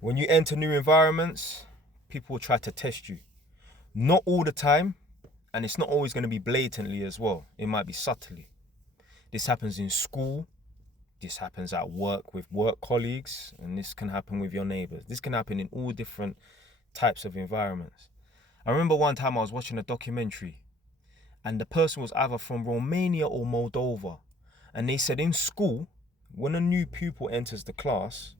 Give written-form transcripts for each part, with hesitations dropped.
When you enter new environments, people will try to test you. Not all the time, and it's not always going to be blatantly as well. It might be subtly. This happens in school. This happens at work with work colleagues, and this can happen with your neighbors. This can happen in all different types of environments. I remember one time I was watching a documentary, and the person was either from Romania or Moldova. And they said in school, when a new pupil enters the class,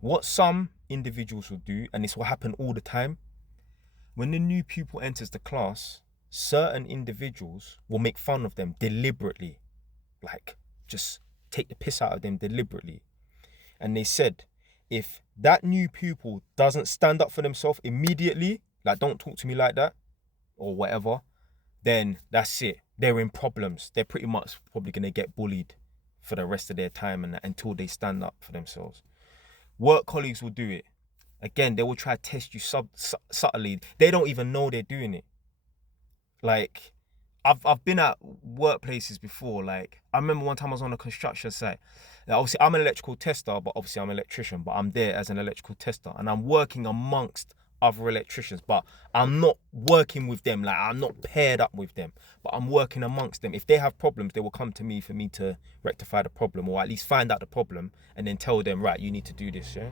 what some individuals will do, and this will happen all the time, when the new pupil enters the class, certain individuals will make fun of them deliberately. Like, just take the piss out of them deliberately. And they said, if that new pupil doesn't stand up for themselves immediately, like, don't talk to me like that, or whatever, then that's it. They're in problems. They're pretty much probably going to get bullied for the rest of their time and until they stand up for themselves. Work colleagues will do it. Again, they will try to test you subtly. They don't even know they're doing it. Like, I've been at workplaces before. Like, I remember one time I was on a construction site. Now, obviously, I'm an electrical tester, but obviously I'm an electrician, but I'm there as an electrical tester and I'm working amongst other electricians, but I'm not working with them. Like, I'm not paired up with them, but I'm working amongst them. If they have problems, they will come to me for me to rectify the problem, or at least find out the problem and then tell them, right, you need to do this, yeah?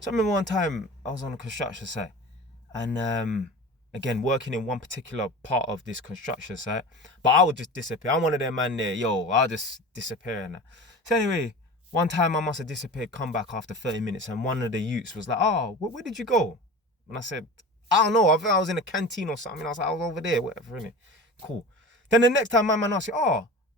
So I remember one time I was on a construction site and again, working in one particular part of this construction site, but I would just disappear. I'm one of them man there, I'll just disappear and that. So anyway, one time I must have disappeared, come back after 30 minutes, and one of the youths was like, oh, where did you go? And I said, I don't know, I think I was in a canteen or something. I was like, I was over there, whatever, innit? Cool. Then the next time my man asked me,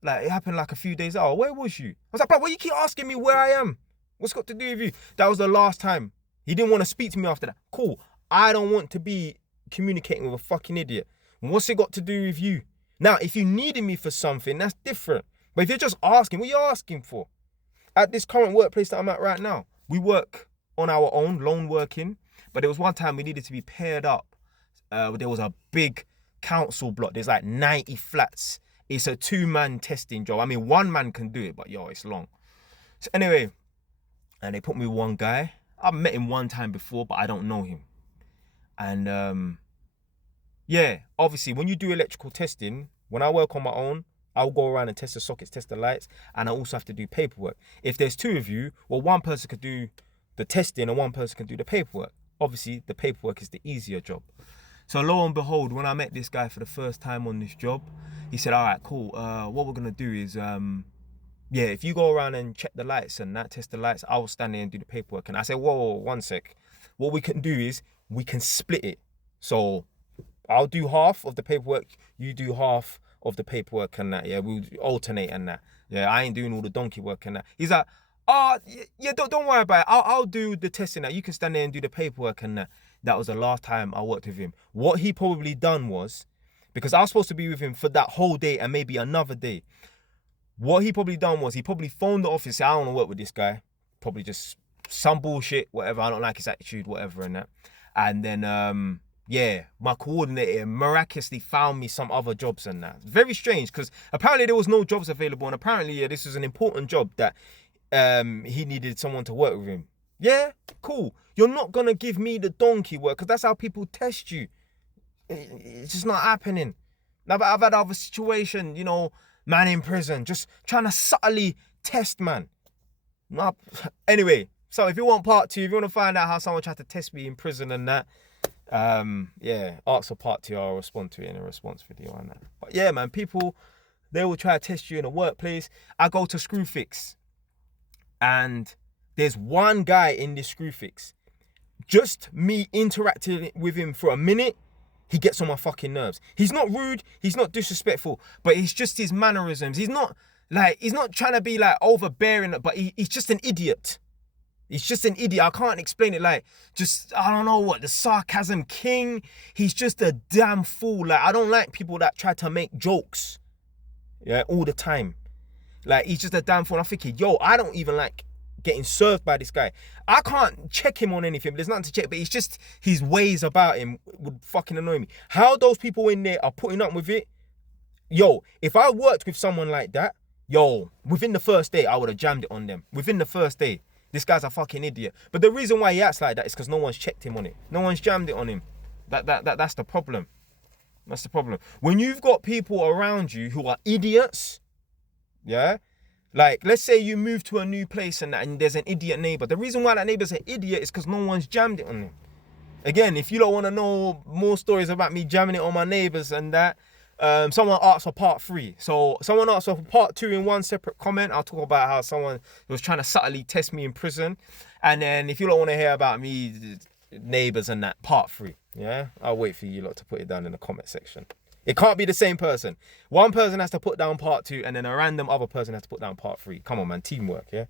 like, it happened like a few days, where was you? I was like, bro, why you keep asking me where I am? What's got to do with you? That was the last time. He didn't want to speak to me after that. Cool. I don't want to be communicating with a fucking idiot. What's it got to do with you? Now, if you needed me for something, that's different. But if you're just asking, what are you asking for? At this current workplace that I'm at right now, we work on our own, lone working. But there was one time we needed to be paired up. There was a big council block. There's like 90 flats. It's a 2-man testing job. I mean, 1 man can do it, but it's long. So anyway, and they put me with one guy. I've met him one time before, but I don't know him. And obviously when you do electrical testing, when I work on my own, I'll go around and test the sockets, test the lights, and I also have to do paperwork. If there's 2 of you, well, one person could do the testing and one person can do the paperwork. Obviously, the paperwork is the easier job. So lo and behold, when I met this guy for the first time on this job, he said, all right, cool. What we're going to do is, if you go around and check the lights and that, test the lights, I will stand there and do the paperwork. And I said, whoa, one sec. What we can do is we can split it. So I'll do half of the paperwork, you do half of the paperwork and that. Yeah, we'll alternate and that. Yeah, I ain't doing all the donkey work and that. He's like, don't worry about it. I'll do the testing. That you can stand there and do the paperwork and that. That was the last time I worked with him. What he probably done was, because I was supposed to be with him for that whole day and maybe another day. What he probably done was he probably phoned the office, said, I don't want to work with this guy. Probably just some bullshit, whatever. I don't like his attitude, whatever and that. And then, my coordinator miraculously found me some other jobs and that. Very strange, because apparently there was no jobs available, and apparently, this was an important job that he needed someone to work with him. Yeah, cool. You're not going to give me the donkey work, because that's how people test you. It's just not happening. I've had other situation, man in prison, just trying to subtly test man. Anyway, so if you want part 2, if you want to find out how someone tried to test me in prison and that, ask for part 2, I'll respond to it in a response video on that. But yeah, man, people, they will try to test you in a workplace. I go to Screwfix and there's one guy in this Screwfix. Just me interacting with him for a minute, he gets on my fucking nerves. He's not rude, he's not disrespectful, but it's just his mannerisms. He's not trying to be like overbearing, but he's just an idiot. He's just an idiot. I can't explain it. Like, just, I don't know what, the sarcasm king. He's just a damn fool. Like, I don't like people that try to make jokes, all the time. Like, he's just a damn fool. And I'm thinking, I don't even like getting served by this guy. I can't check him on anything. There's nothing to check, but it's just his ways about him would fucking annoy me. How those people in there are putting up with it. If I worked with someone like that, within the first day, I would have jammed it on them. Within the first day. This guy's a fucking idiot. But the reason why he acts like that is because no one's checked him on it. No one's jammed it on him. That's the problem. That's the problem. When you've got people around you who are idiots, yeah? Like, let's say you move to a new place and there's an idiot neighbor. The reason why that neighbor's an idiot is because no one's jammed it on him. Again, if you don't want to know more stories about me jamming it on my neighbors and that, someone asked for part 3. So someone asked for part 2 in one separate comment. I'll talk about how someone was trying to subtly test me in prison. And then if you don't want to hear about me, neighbors and that, part 3. Yeah, I'll wait for you lot to put it down in the comment section. It can't be the same person. One person has to put down part 2 and then a random other person has to put down part 3. Come on, man, teamwork, yeah?